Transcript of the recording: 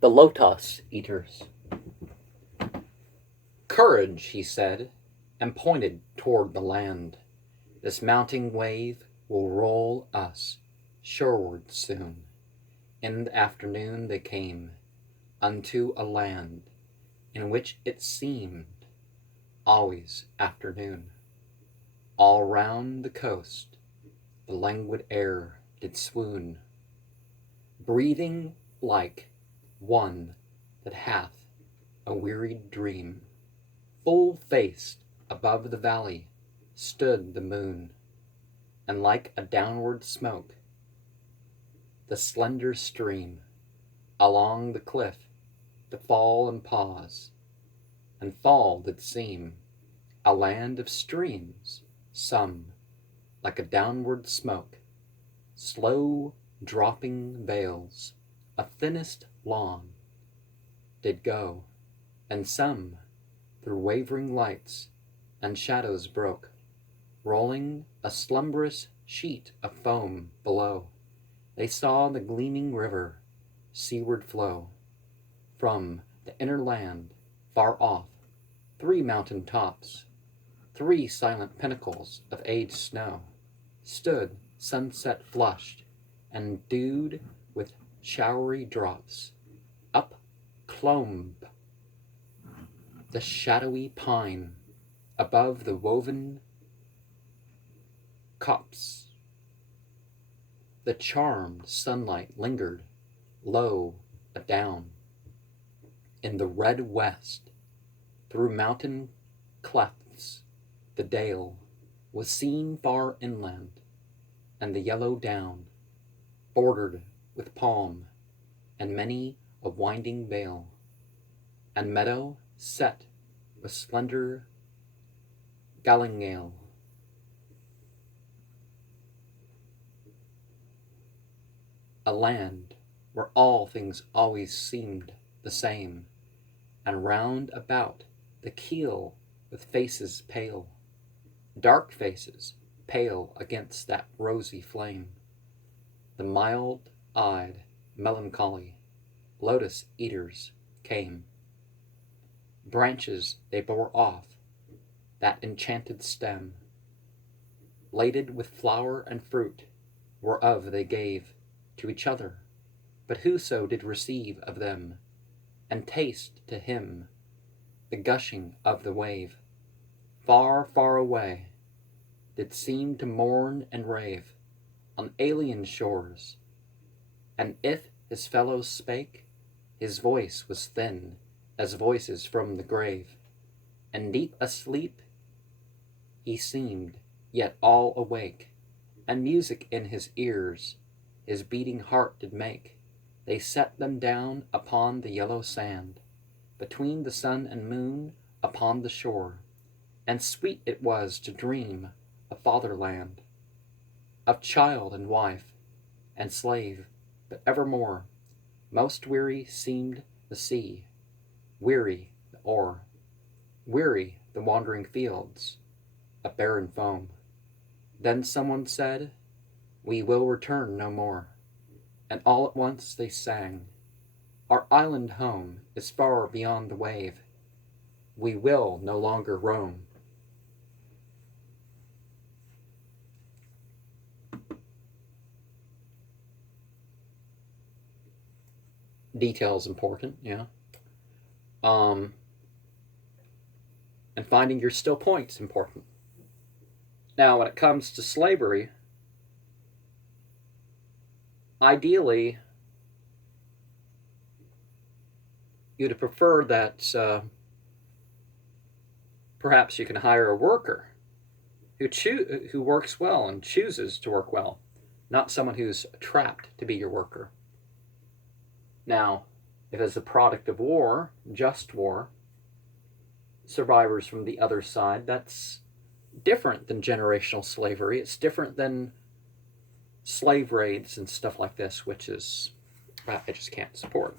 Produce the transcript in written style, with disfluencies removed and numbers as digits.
The Lotos Eaters. "Courage," he said, and pointed toward the land. "This mounting wave will roll us shoreward soon." In the afternoon they came unto a land in which it seemed always afternoon. All round the coast the languid air did swoon, breathing like one that hath a wearied dream. Full-faced above the valley stood the moon, and like a downward smoke the slender stream along the cliff to fall and pause, and fall did seem a land of streams, some like a downward smoke, slow dropping veils, a thinnest lawn did go, and some through wavering lights and shadows broke, rolling a slumberous sheet of foam below. They saw the gleaming river seaward flow. From the inner land, far off, 3 mountain tops, 3 silent pinnacles of aged snow, stood sunset flushed and dewed with showery drops. Up clomb the shadowy pine above the woven copse. The charmed sunlight lingered low adown. In the red west, through mountain clefts, the dale was seen far inland, and the yellow down, bordered with palm and many a winding vale, and meadow set with slender galingale. A land where all things always seemed the same, and round about the keel with faces pale, dark faces pale against that rosy flame. The mild-eyed, melancholy lotus eaters came. Branches they bore off that enchanted stem, laden with flower and fruit, whereof they gave to each other. But whoso did receive of them, and taste to him the gushing of the wave, far, far away, did seem to mourn and rave on alien shores. And if his fellows spake, his voice was thin as voices from the grave, and deep asleep he seemed, yet all awake, and music in his ears his beating heart did make. They set them down upon the yellow sand, between the sun and moon upon the shore, and sweet it was to dream of fatherland, of child and wife and slave. But evermore most weary seemed the sea, weary the oar, weary the wandering fields of barren foam. Then someone said, "We will return no more." And all at once they sang, "Our island home is far beyond the wave. We will no longer roam." Details important, yeah. And finding your still points important. Now, when it comes to slavery, ideally, you'd prefer that perhaps you can hire a worker who works well and chooses to work well, not someone who's trapped to be your worker. Now, if it's a product of war, just war, survivors from the other side, that's different than generational slavery. It's different than slave raids and stuff like this, which is I just can't support.